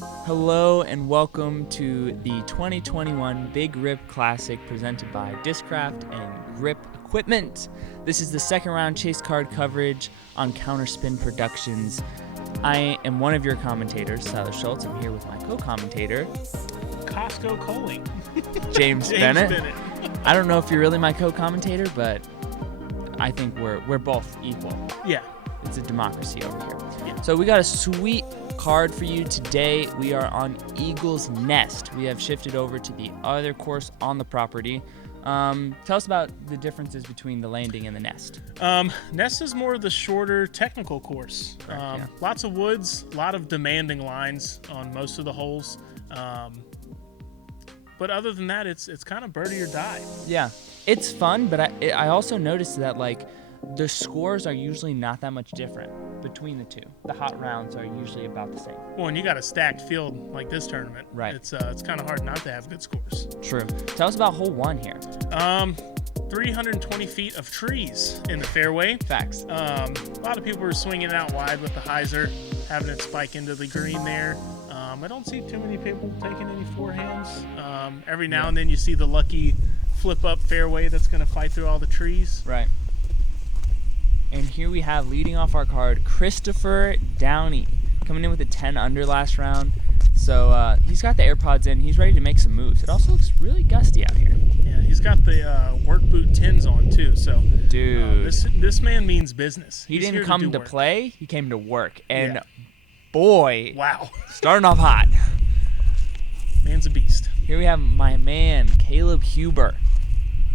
Hello and welcome to the 2021 Big Rip Classic presented by Discraft and Grip Equipment. This is the second round chase card coverage on Counterspin Productions. I am one of your commentators, Silas Schultz. I'm here with my co-commentator, Costco Coling. James Bennett. I don't know if you're really my co-commentator, but I think we're both equal. Yeah. It's a democracy over here. Yeah. So we got a sweet card for you today. We are on Eagle's Nest. We have shifted over to the other course on the property. Tell us about the differences between the landing and the nest. Nest is more of the shorter technical course. Yeah. Lots of woods, a lot of demanding lines on most of the holes. But other than that, it's kind of birdie or die. Yeah, it's fun, but I also noticed that the scores are usually not that much different between the two. The hot rounds are usually about the same. Well, and you got a stacked field like this tournament. Right. It's kind of hard not to have good scores. True. Tell us about hole one here. 320 feet of trees in the fairway. Facts. A lot of people were swinging out wide with the hyzer, having it spike into the green there. I don't see too many people taking any forehands. Every now and then you see the lucky flip-up fairway that's going to fight through all the trees. Right. And here we have, leading off our card, Christopher Downey, coming in with a 10 under last round. So he's got the AirPods in. He's ready to make some moves. It also looks really gusty out here. Yeah, he's got the work boot 10s on too. So, dude, this man means business. He didn't come to play. He came to work. And boy, wow, starting off hot. Man's a beast. Here we have my man, Caleb Huber,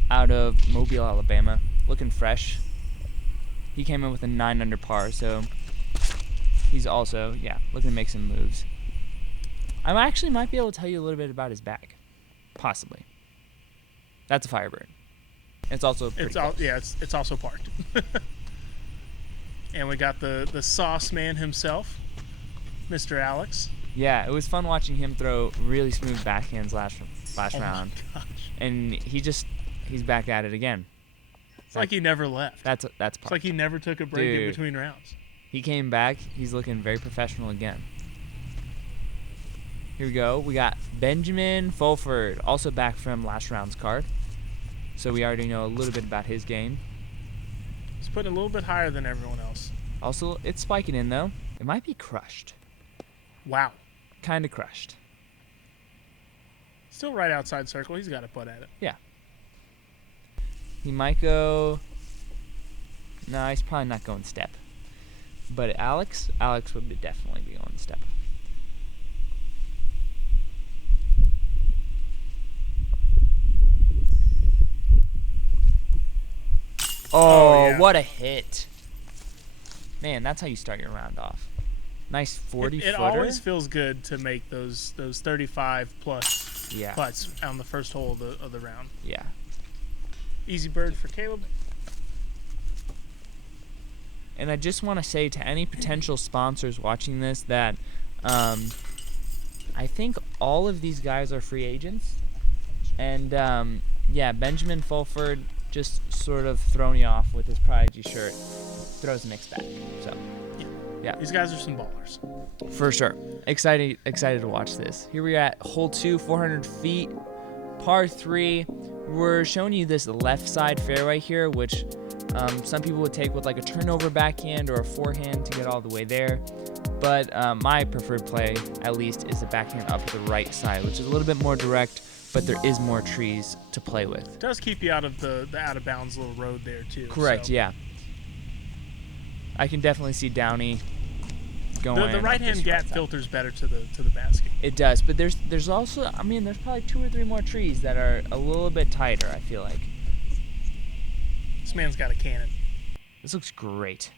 out of Mobile, Alabama, looking fresh. He came in with a 9 under par, so he's also, looking to make some moves. I actually might be able to tell you a little bit about his bag. Possibly. That's a Firebird. It's also pretty close. It's also parked. And we got the sauce man himself, Mr. Alex. Yeah, it was fun watching him throw really smooth backhands last round. My gosh. And he's back at it again. It's like he never left. That's It's like he never took a break in between rounds. He came back. He's looking very professional again. Here we go. We got Benjamin Fulford, also back from last round's card. So we already know a little bit about his game. He's putting a little bit higher than everyone else. Also, it's spiking in, though. It might be crushed. Wow. Kind of crushed. Still right outside circle. He's got to put at it. Yeah. He might go... No, he's probably not going step. But Alex would definitely be going step. Oh, yeah. What a hit. Man, that's how you start your round off. Nice 40-footer. It always feels good to make those 35-plus putts on the first hole of the round. Yeah. Easy bird for Caleb. And I just want to say to any potential sponsors watching this that I think all of these guys are free agents. And, Benjamin Fulford just sort of thrown you off with his Prodigy shirt. Throws a mixed bag. So, yeah. These guys are some ballers. For sure. Excited to watch this. Here we're at hole 2, 400 feet, par 3. We're showing you this left side fairway here, which some people would take with like a turnover backhand or a forehand to get all the way there. But my preferred play, at least, is the backhand up the right side, which is a little bit more direct, but there is more trees to play with. It does keep you out of the out-of-bounds little road there, too. Correct, so. Yeah. I can definitely see Downey going. The right-hand gap filters better to the basket. It does, but there's also, there's probably 2 or 3 more trees that are a little bit tighter, I feel like. This man's got a cannon. This looks great.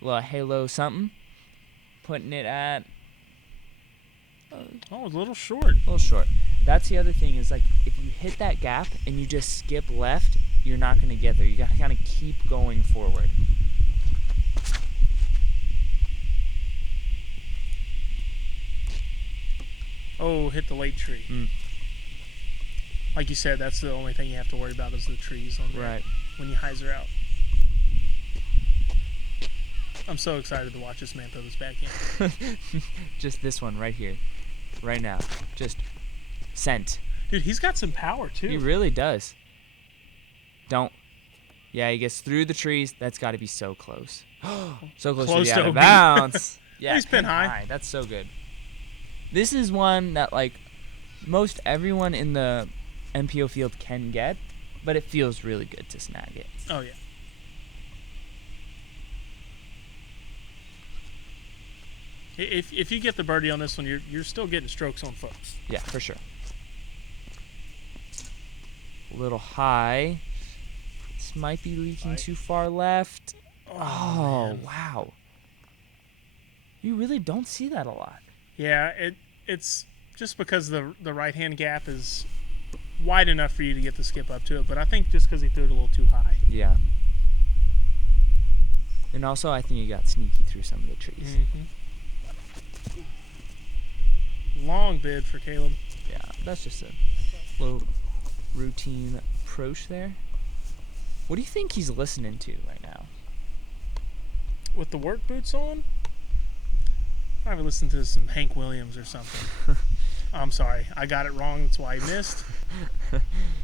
A little halo something. Putting it at... a little short. A little short. That's the other thing is, like, if you hit that gap and you just skip left, you're not going to get there. You got to kind of keep going forward. Oh, hit the late tree. Like you said, that's the only thing you have to worry about is the trees on there when you hyzer out. I'm so excited to watch this man throw this backhand. Just this one right here, right now. Just sent. Dude, he's got some power too. He really does. Don't. Yeah, he gets through the trees. That's got to be so close. So close to the out of bounds. Yeah, he's pin high. That's so good. This is one that like most everyone in the MPO field can get, but it feels really good to snag it. Oh yeah. If you get the birdie on this one, you're still getting strokes on folks. Yeah, for sure. A little high. This might be leaking too far left. Oh wow. You really don't see that a lot. Yeah, it's just because the right hand gap is wide enough for you to get the skip up to it, but I think just because he threw it a little too high. Yeah. And also, I think he got sneaky through some of the trees. Mm-hmm. Long bid for Caleb. Yeah, that's just a little routine approach there. What do you think he's listening to right now? With the work boots on? Probably listen to some Hank Williams or something. I'm sorry. I got it wrong. That's why I missed.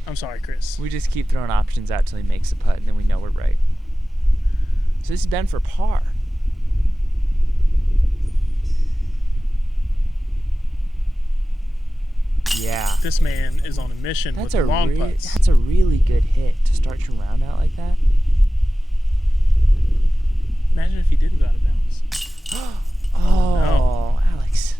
I'm sorry, Chris. We just keep throwing options out till he makes a putt, and then we know we're right. So this is Ben for par. Yeah. This man is on a mission with the long putts. That's a really good hit to start your round out like that. Imagine if he didn't go out of bounds. Oh, no. Alex.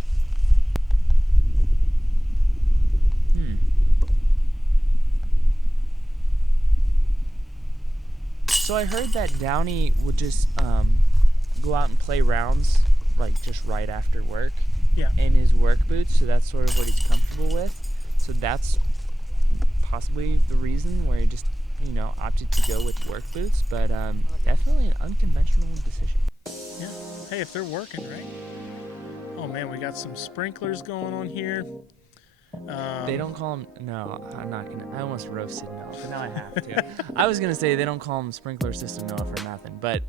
So I heard that Downey would just go out and play rounds like just right after work. Yeah. In his work boots, so that's sort of what he's comfortable with. So that's possibly the reason where he just, opted to go with work boots, but definitely an unconventional decision. Yeah. Hey, if they're working, right? Oh man, we got some sprinklers going on here. They don't call them. No, I'm not gonna. I almost roasted Noah, but now I have to. I was gonna say they don't call them sprinkler system Noah for nothing, but.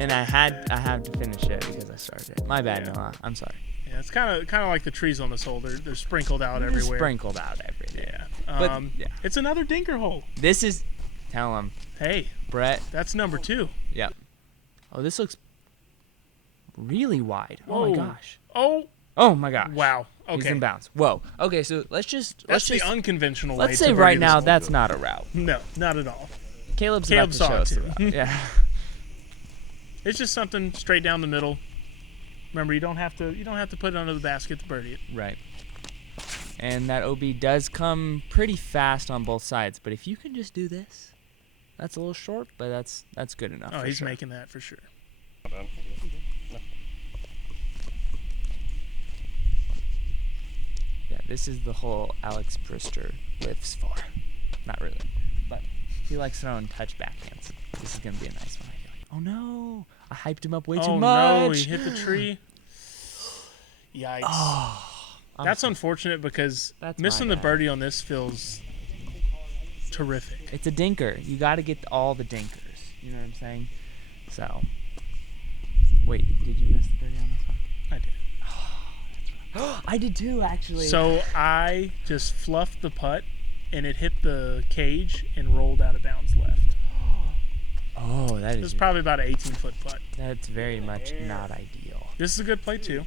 And I had to finish it because I started it. My bad, Noah. I'm sorry. Yeah, it's kind of like the trees on this hole. They're sprinkled out everywhere. Sprinkled out everywhere. Yeah. But it's another Dinker hole. This is. Tell him. Hey, Brett. That's number 2. Yep. Oh, this looks really wide. Whoa. Oh my gosh. Oh my gosh. Wow. Okay. He's in bounds. Whoa. Okay, so let's just the unconventional way. Let's say right now that's not a route. No, not at all. Caleb's about to show us the route. Yeah. It's just something straight down the middle. Remember, you don't have to put it under the basket to birdie it. Right. And that OB does come pretty fast on both sides, but if you can just do this, that's a little short, but that's good enough. Oh, he's making that for sure. Yeah, this is the hole Alex Brister lives for. Not really, but he likes throwing touch backhands. This is gonna be a nice one. I feel like. Oh no! I hyped him up way too much. Oh no! He hit the tree. Yikes! Oh, that's unfortunate because missing the birdie on this feels terrific. It's a dinker. You got to get all the dinkers. You know what I'm saying? So, wait, did you miss the birdie on this one? I did. Oh, I did too, actually. So I just fluffed the putt, and it hit the cage and rolled out of bounds left. Oh, that is. It was probably about an 18-foot putt. That's very much not ideal. This is a good play too.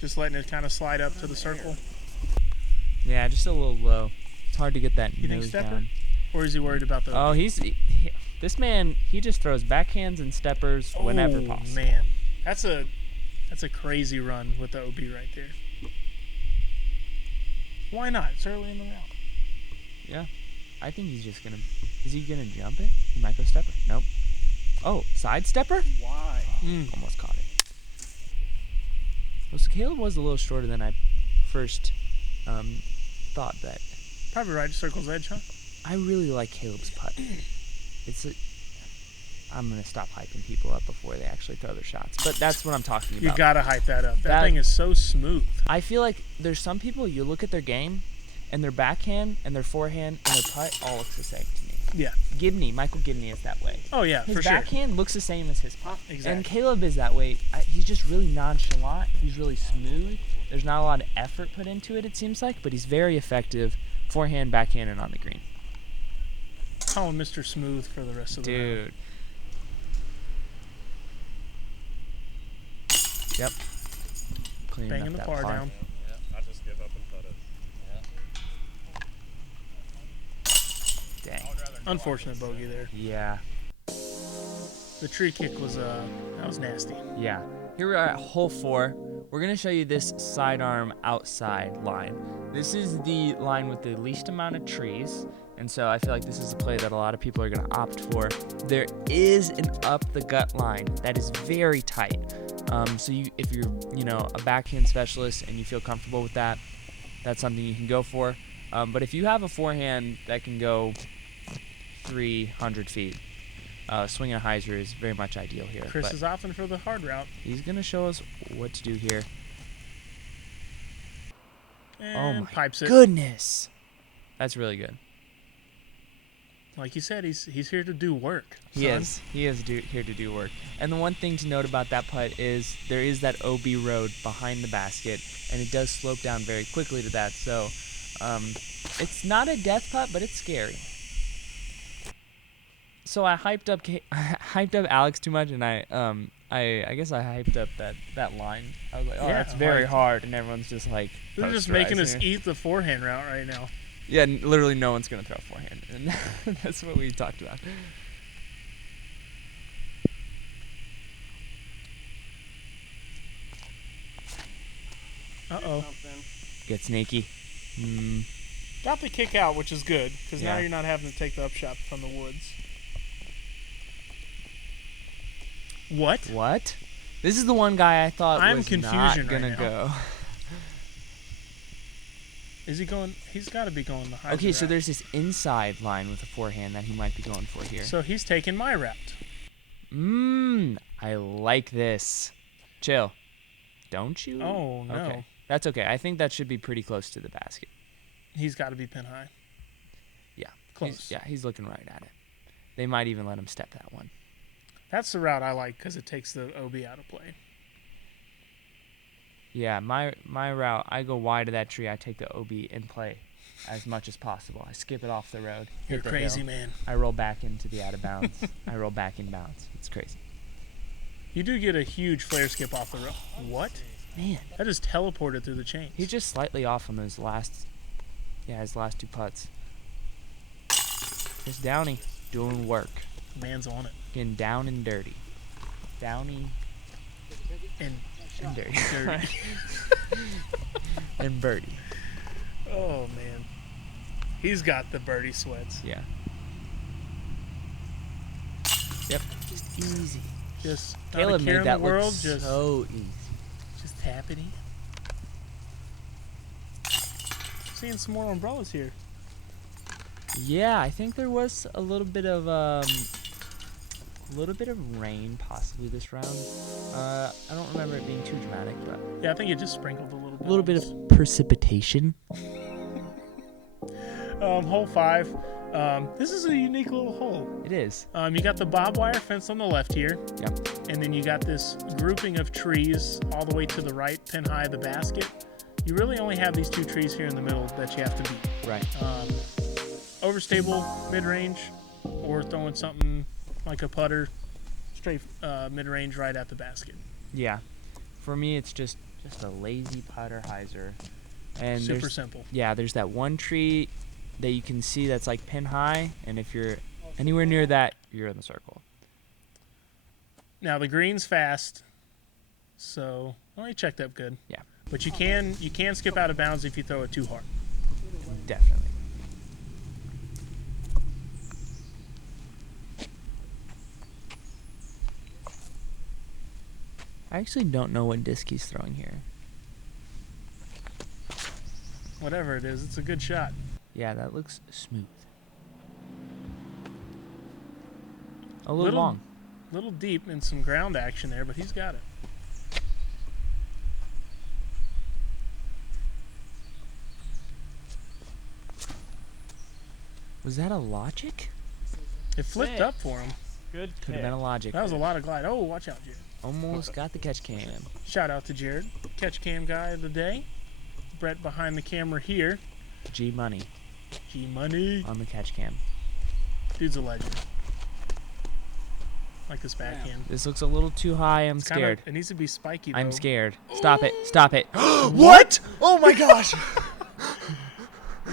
Just letting it kind of slide up to the circle. Yeah, just a little low. It's hard to get that you nose think stepper? down. Or is he worried about the? Oh, this man. He just throws backhands and steppers whenever possible. Oh man, that's a crazy run with the OB right there. Why not? It's early in the round. Yeah, I think he's just gonna. Is he gonna jump it? He might go stepper. Nope. Oh, side stepper? Why? Almost caught it. Well, so Caleb was a little shorter than I first thought that. Probably right circle's edge, huh? I really like Caleb's putt. I'm gonna stop hyping people up before they actually throw their shots, but that's what I'm talking about. You gotta hype that up. That thing is so smooth. I feel like there's some people you look at their game, and their backhand and their forehand and their putt all looks the same to me. Yeah. Michael Gibney is that way. Oh, yeah, His for sure. backhand looks the same as his putt. Exactly. And Caleb is that way. He's just really nonchalant. He's really smooth. There's not a lot of effort put into it seems like, but he's very effective forehand, backhand, and on the green. Call him Mr. Smooth for the rest of the round. Dude. Yep. Cleaning Banging up the that par down. Yeah, I just give up and put it. Dang. Unfortunate bogey there. Yeah. The tree kick was that was nasty. Yeah. Here we are at hole 4. We're going to show you this sidearm outside line. This is the line with the least amount of trees, and so I feel like this is a play that a lot of people are going to opt for. There is an up the gut line that is very tight. So if you're, a backhand specialist and you feel comfortable with that, that's something you can go for. But if you have a forehand that can go 300 feet, swinging a hyzer is very much ideal here. Chris but is opting for the hard route. he's going to show us what to do here. And pipes it. Goodness. That's really good. Like you said, he's here to do work. He is here to do work. And the one thing to note about that putt is there is that OB road behind the basket, and it does slope down very quickly to that. So it's not a death putt, but it's scary. So I hyped up Alex too much, and I guess I hyped up that line. I was like, oh, Yeah, that's very hard, and everyone's just like, They're just making us posterizing it. eat the forehand route right now. Yeah, literally no one's gonna throw a forehand, and that's what we talked about. Uh-oh. Get snaky. Got the kick out, which is good, because now Yeah. you're not having to take the upshot from the woods. What? This is the one guy I thought I'm was confusion not right gonna now. go. Is he going? He's got to be going the high. Okay, so there's this inside line with a forehand that he might be going for here. So he's taking my route. I like this. Chill. Don't you? Oh, no. Okay. That's okay. I think that should be pretty close to the basket. He's got to be pin high. Yeah. Close. He's looking right at it. They might even let him step that one. That's the route I like because it takes the OB out of play. Yeah, my route, I go wide of that tree. I take the OB in play as much as possible. I skip it off the road. You're hit the crazy, hill. man. I roll back into the out of bounds. I roll back in bounds. It's crazy. You do get a huge flare skip off the road. What? Man, That just teleported through the chains. he's just slightly off on his last two putts. Just Downey doing work. Man's on it. Getting down and dirty. Downey And and dirty. dirty. And birdie. Oh, man. He's got the birdie sweats. Yeah. Yep. Just easy. Just Caleb not a care made in that the world. look Just so easy. tap it in. Seeing some more umbrellas here. Yeah, I think there was a little bit of rain possibly this round. I don't remember it being too dramatic, but Yeah, I think it just sprinkled a little bit. a little bit of precipitation. Hole 5. This is a unique little hole. It is. You got the barbed wire fence on the left here. Yep. And then you got this grouping of trees all the way to the right, pin high of the basket. You really only have these two trees here in the middle that you have to beat. Right. Overstable mid-range, or throwing something like a putter straight mid-range right at the basket. Yeah. For me, it's just a lazy putter hyzer. And Super there's, simple. yeah, there's that one tree that you can see that's like pin high, and if you're anywhere near that, you're in the circle. Now the green's fast, so you checked up good. Yeah. But you can skip out of bounds if you throw it too hard. Definitely. I actually don't know what disc he's throwing here. Whatever it is, it's a good shot. Yeah, that looks smooth. A little long. Little deep and some ground action there, but he's got it. Was that a logic? It flipped Sick. up for him. Good Could have been a logic. That was a fish. lot of glide. Oh, watch out, Jared. Almost got the catch cam. Shout out to Jared, catch cam guy of the day. Brett behind the camera here. G Money G Money. on the catch cam. Dude's a legend. Like this backhand. This looks a little too high. I'm It's scared. It needs to be spiky, though. I'm scared. Stop it. Stop it. What? Oh my gosh.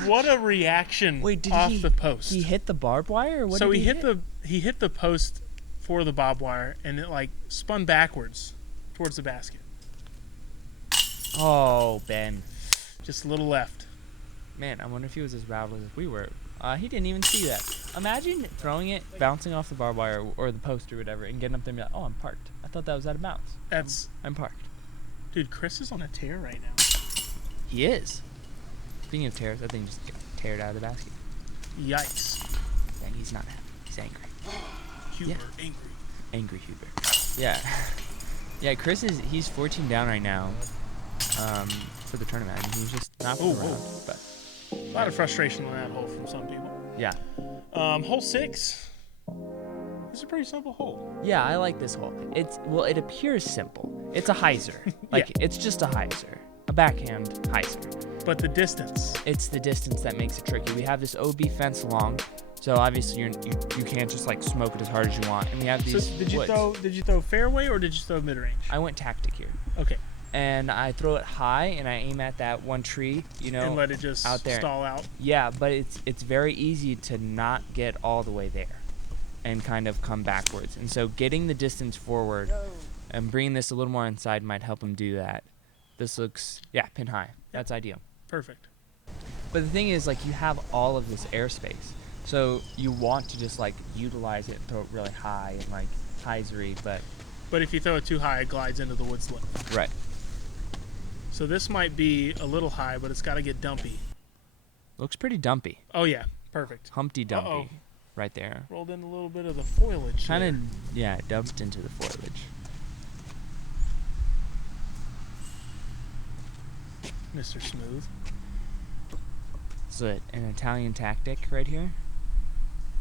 What a reaction Wait, did off he, the post. he hit the barbed wire? Or what So did he hit hit? he hit the post for the bob wire, and it like spun backwards towards the basket. Oh, Ben. Just a little left. Man, I wonder if he was as rattled as we were. He didn't even see that. Imagine throwing it, bouncing off the barbed wire or the post or whatever, and getting up there and be like, oh, I'm parked. I thought that was out of bounds. I'm parked. Dude, Chris is on a tear right now. He is. Speaking of tears, I think just teared out of the basket. Yikes. And he's not happy. He's angry. Huber, angry. Angry Huber. Yeah. Yeah, he's 14 down right now for the tournament. I mean, he's just not Ooh, around. But A lot of frustration on that hole from some people. yeah. Hole 6. It's a pretty simple hole. Yeah, I like this hole. It appears simple. It's a hyzer. Like, it's just a hyzer. A backhand hyzer. But the distance. It's the distance that makes it tricky. We have this OB fence along, so obviously you can't just like smoke it as hard as you want. And we have these So did you woods. throw fairway or did you throw mid range? I went tactic here. Okay. And I throw it high and I aim at that one tree, And let it just out there. stall out. Yeah, but it's very easy to not get all the way there and kind of come backwards. And so getting the distance forward and bringing this a little more inside might help him do that. This looks, pin high. That's ideal. Perfect. But the thing is, like, you have all of this airspace. So you want to just, like, utilize it and throw it really high and, like, hyzery, but... But if you throw it too high, it glides into the woods lip. Right. So this might be a little high, but it's got to get dumpy. Looks pretty dumpy. Oh, yeah. Perfect. Humpty Dumpty. Uh-oh. Right there. Rolled in a little bit of the foliage. Kind there. of, dumped into the foliage. Mr. Smooth. Is it an Italian tactic right here?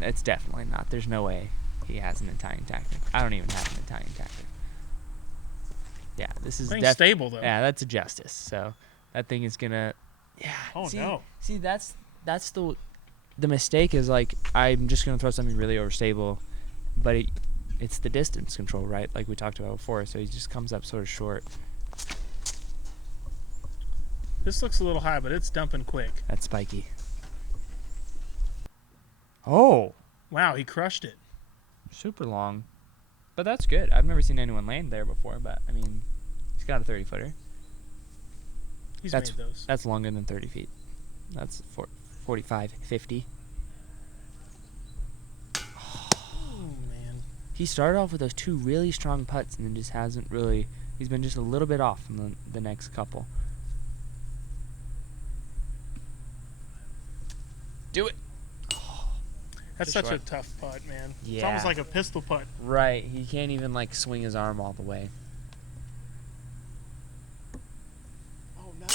It's definitely not. There's no way he has an Italian tactic. I don't even have an Italian tactic. Yeah, this is Thing's stable, though. Yeah, that's a justice. So that thing is gonna. Yeah. Oh, no. See, that's the mistake is like I'm just gonna throw something really overstable, but it's the distance control, right? Like we talked about before. So he just comes up sort of short. This looks a little high, but it's dumping quick. That's spiky. Oh. Wow, he crushed it. Super long. But that's good. I've never seen anyone land there before, but I mean, he's got a 30-footer. He's made those. That's longer than 30 feet. That's 45, 50. Oh, man. He started off with those two really strong putts and then just hasn't really, he's been just a little bit off from the next couple. Do it. That's Just such short. a tough putt, man. It's Yeah. almost like a pistol putt. Right. He can't even like swing his arm all the way. Oh, no.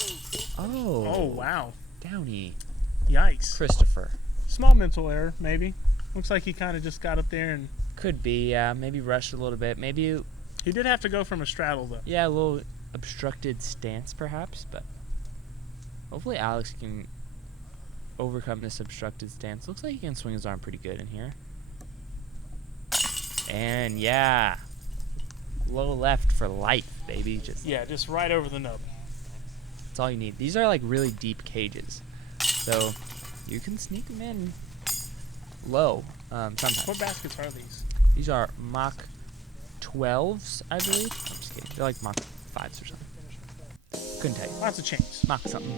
Oh. Oh, wow. Downey. Yikes. Christopher. Small mental error, maybe. Looks like he kind of just got up there and... Could be, yeah. Maybe rushed a little bit. Maybe, He did have to go from a straddle, though. yeah, a little obstructed stance perhaps, but hopefully Alex can overcome this obstructed stance. Looks like he can swing his arm pretty good in here. And yeah, low left for life, baby. Just right over the nub. That's all you need. These are like really deep cages, so you can sneak them in low sometimes. What baskets are these? These are Mach 12s, I believe. I'm just kidding. They're like Mach 5s or something. Couldn't tell you. Lots of chains. Mach something.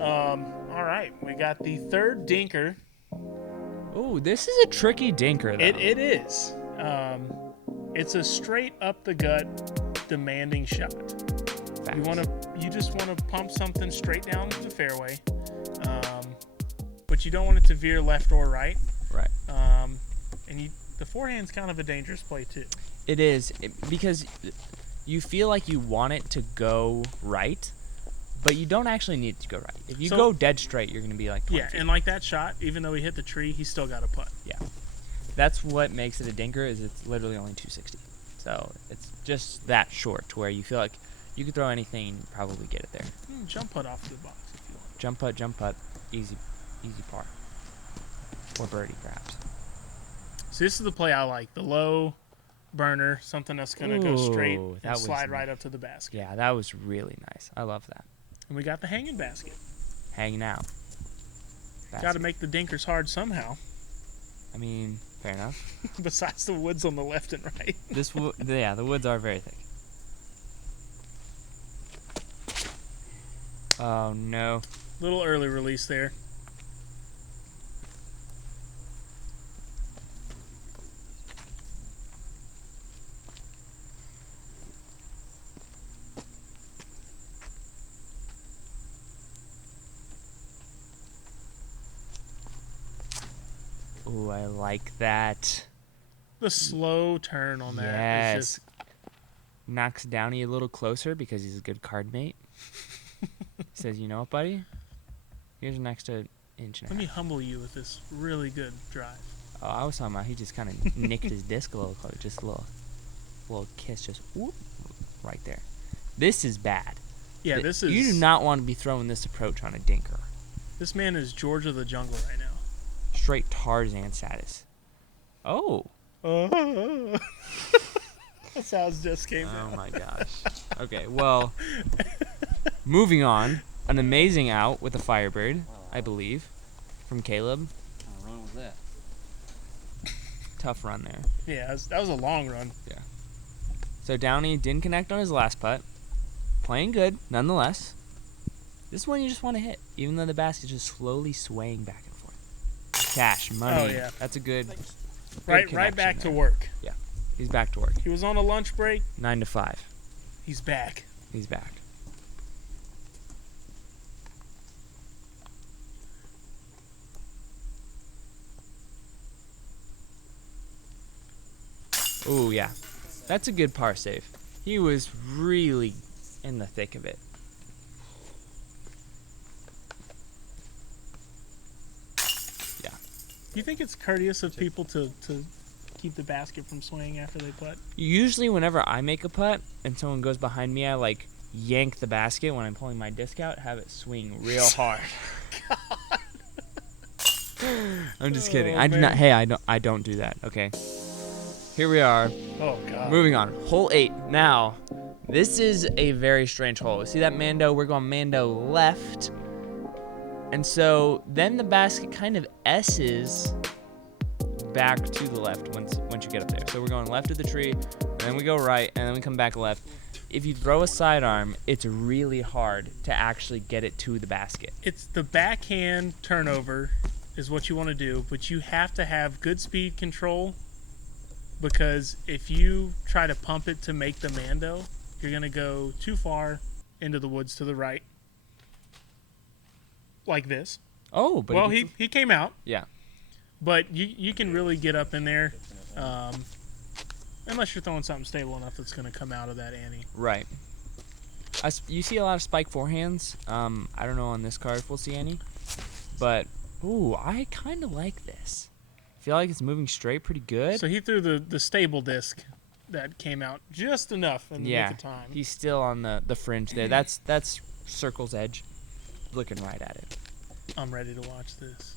All right. We got the third dinker. Ooh, this is a tricky dinker, though. It is. It's a straight up the gut demanding shot. Facts. You just want to pump something straight down the fairway, but you don't want it to veer left or right. Right. And the forehand's kind of a dangerous play too. It is, because you feel like you want it to go right, but you don't actually need it to go right. If you go dead straight, you're going to be like 20 feet. And like that shot, even though he hit the tree, he still got a putt. Yeah. That's what makes it a dinker. Is it's literally only 260. So it's just that short to where you feel like you could throw anything and probably get it there. Jump putt off the box if you want. Jump putt, easy par. Or birdie, perhaps. So this is the play I like. The low burner, something that's going to go straight Ooh, and that was slide right up to the basket. Yeah, that was really nice. I love that. And we got the hanging basket. Hanging out. Got to make the dinkers hard somehow. I mean, fair enough. Besides the woods on the left and right. Yeah, the woods are very thick. Oh no. Little early release there. Ooh, I like that. The slow turn on that. Yes. Is just, Knocks Downey a little closer because he's a good card mate. Says, you know what, buddy? Here's an extra inch and a let me half. humble you with this really good drive. Oh, I was talking about he just kind of nicked his disc a little close. Just a little kiss, just whoop, right there. This is bad. Yeah, this is... You do not want to be throwing this approach on a dinker. This man is George of the Jungle right now. Straight Tarzan status. Oh. That sounds just came out. Oh my gosh. Okay, well, moving on. An amazing out with a Firebird, I believe, from Caleb. What kind of run was that? Tough run there. Yeah, that was a long run. Yeah. So Downey didn't connect on his last putt. Playing good, nonetheless. This is one you just want to hit, even though the basket's just slowly swaying back and forth. Cash, money. Oh, yeah. That's a good Right connection back to there. work. Yeah. He's back to work. He was on a lunch break. 9 to 5. He's back. He's back. Ooh, yeah. That's a good par save. He was really in the thick of it. Yeah. Do you think it's courteous of people to keep the basket from swaying after they putt? Usually whenever I make a putt and someone goes behind me, I like yank the basket when I'm pulling my disc out, have it swing real hard. I'm just kidding. Oh, I do man. not. Hey, I don't do that. Okay. Here we are. Oh, God. Moving on. Hole 8. Now, this is a very strange hole. See that Mando? We're going Mando left. And so then the basket kind of S's back to the left once you get up there. So we're going left of the tree, and then we go right, and then we come back left. If you throw a sidearm, it's really hard to actually get it to the basket. It's the backhand turnover is what you want to do, but you have to have good speed control, because if you try to pump it to make the Mando, you're going to go too far into the woods to the right. Like this. Oh, but Well, he came out, yeah. but you can really get up in there, unless you're throwing something stable enough that's going to come out of that ante. Right. You see a lot of spike forehands. I don't know on this card if we'll see any. But, ooh, I kind of like this. I feel like it's moving straight pretty good. So he threw the stable disc that came out just enough in the yeah, nick of time. he's still on the fringe there. That's circle's edge. Looking right at it. I'm ready to watch this.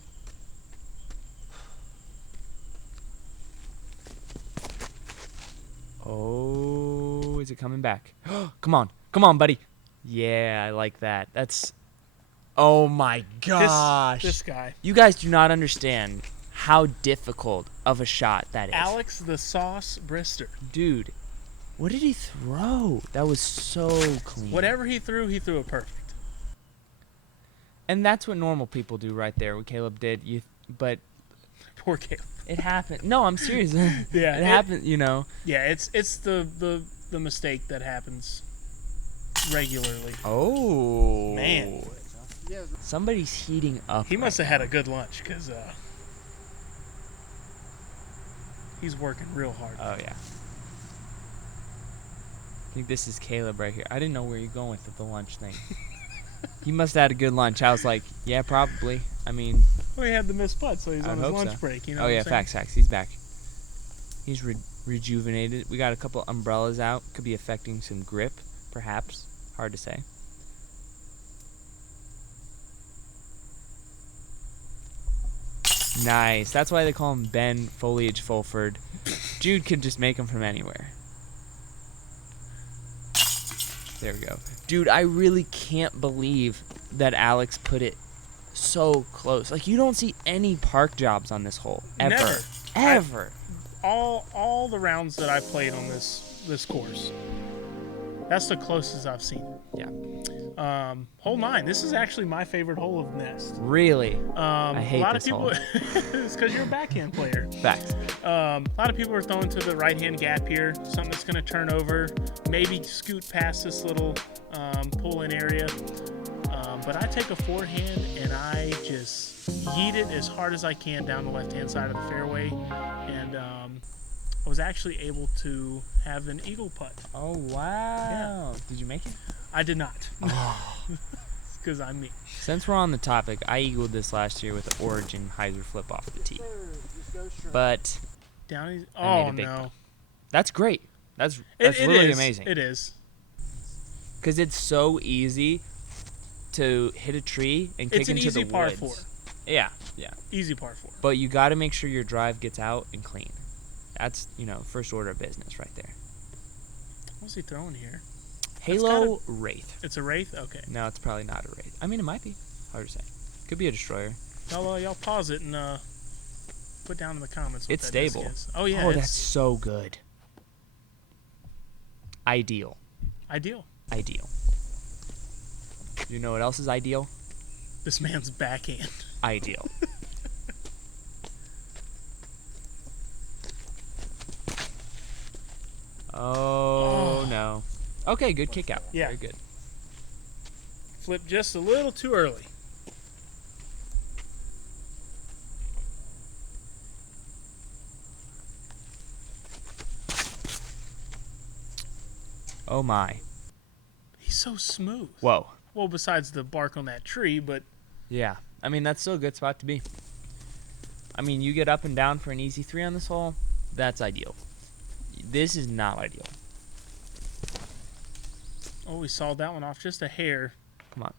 Oh, is it coming back? Come on, buddy. Yeah, I like that. That's. Oh my gosh. This guy. You guys do not understand how difficult of a shot that is. Alex the Sauce Brister. Dude, what did he throw? That was so clean. Whatever he threw it perfect. And that's what normal people do right there. What Caleb did. But Poor Caleb. it happened. No, I'm serious. Yeah, it happened. You know. Yeah, it's the mistake that happens regularly. Oh Man. Somebody's heating up. He must have had a good lunch, because he's working real hard. Oh yeah. I think this is Caleb right here. I didn't know where you're going with the lunch thing. He must have had a good lunch. I was like, yeah, probably. I mean, Well, he had the missed putt, so he's I on his hope lunch so. break. You know oh what yeah, I'm saying? facts. He's back. He's rejuvenated. We got a couple umbrellas out. Could be affecting some grip, perhaps. Hard to say. Nice. That's why they call him Ben Foliage Fulford. Jude could just make them from anywhere. There we go. Dude, I really can't believe that Alex put it so close. Like, you don't see any park jobs on this hole. Ever. Never. Ever. All the rounds that I played on this course, that's the closest I've seen. Yeah. Hole 9. This is actually my favorite hole of Nest. Really? I hate a lot this of people. hole. It's because you're a backhand player. Facts. A lot of people are throwing to the right-hand gap here. Something that's going to turn over. Maybe scoot past this little pull-in area. But I take a forehand and I just yeet it as hard as I can down the left-hand side of the fairway. And I was actually able to have an eagle putt. Oh, wow. Yeah. Did you make it? I did not. Oh. Because I'm me. Since we're on the topic, I eagled this last year with the Origin hyzer flip off the tee. But Downey. I made Oh, a big no. putt. That's great. That's It really is. amazing. It is. Because it's so easy to hit a tree and kick It's an into easy the par woods. 4. Yeah, yeah. Easy par 4. But you got to make sure your drive gets out and clean. That's, first order of business right there. What's he throwing here? Halo Wraith. It's a Wraith? Okay. No, it's probably not a Wraith. I mean, it might be. Hard to say. Could be a destroyer. Y'all pause it and put down in the comments what It's that disc stable. is. Oh, yeah. Oh, it's that's so good. Ideal. ideal. Ideal. You know what else is ideal? This man's backhand. Ideal. Oh, no. Okay, good kick out. Yeah. Very good. Flipped just a little too early. Oh, my. He's so smooth. Whoa. Well, besides the bark on that tree, but Yeah. I mean, that's still a good spot to be. I mean, you get up and down for an easy 3 on this hole, that's ideal. This is not ideal. oh, we sawed that one off just a hair. Come on.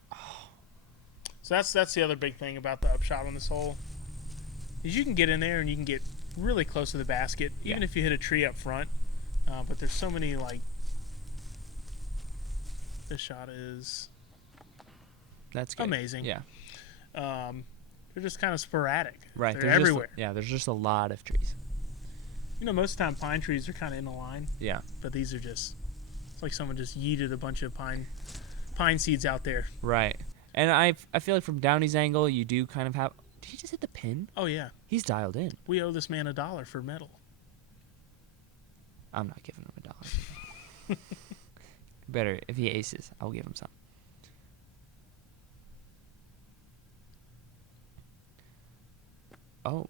So that's the other big thing about the upshot on this hole. Is you can get in there and you can get really close to the basket, even Yeah. if you hit a tree up front. But there's so many, like, this shot is That's good. amazing. Yeah. They're just kind of sporadic. Right. They're there's just- everywhere. there's just a lot of trees. Most of the time pine trees are kind of in a line, Yeah. but these are just, it's like someone just yeeted a bunch of pine seeds out there. Right. And I feel like from Downey's angle, you do kind of have... Did he just hit the pin? Oh, yeah. He's dialed in. We owe this man $1 for metal. I'm not giving him $1. Better, if he aces, I'll give him some. Oh.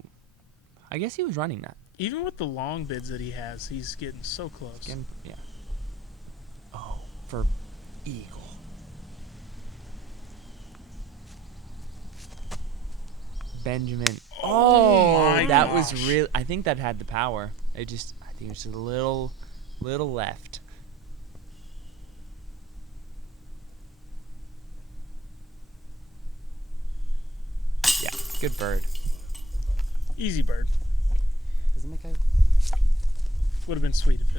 I guess he was running that. Even with the long bids that he has, he's getting so close. Again, yeah. Oh, for eagle. Benjamin. Oh my that was gosh. real. I think that had the power. I think it was just a little left. Yeah, good bird. Easy bird. Doesn't make Would have been sweet if he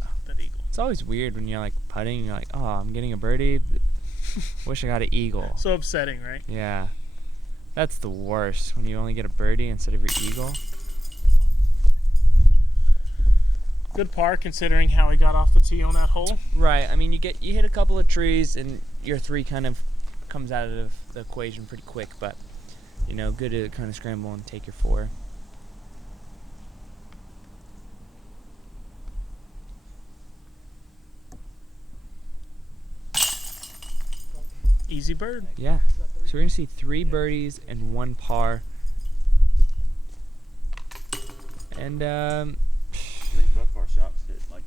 got that eagle. It's always weird when you're like putting. You're like, oh, I'm getting a birdie. Wish I got an eagle. So upsetting, right? Yeah. That's the worst, when you only get a birdie instead of your eagle. Good par considering how he got off the tee on that hole. Right. I mean, you hit a couple of trees and your 3 kind of comes out of the equation pretty quick, but good to kind of scramble and take your 4. Easy bird. Yeah. So we're gonna see 3 birdies and 1 par. And both our shots hit like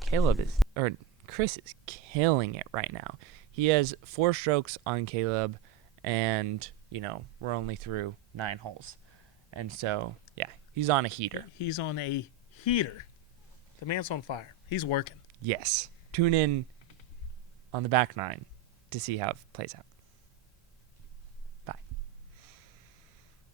Chris is killing it right now. He has 4 strokes on Caleb, and we're only through 9 holes, and so yeah, he's on a heater. He's on a heater. The man's on fire. He's working. Yes. Tune in on the back nine to see how it plays out.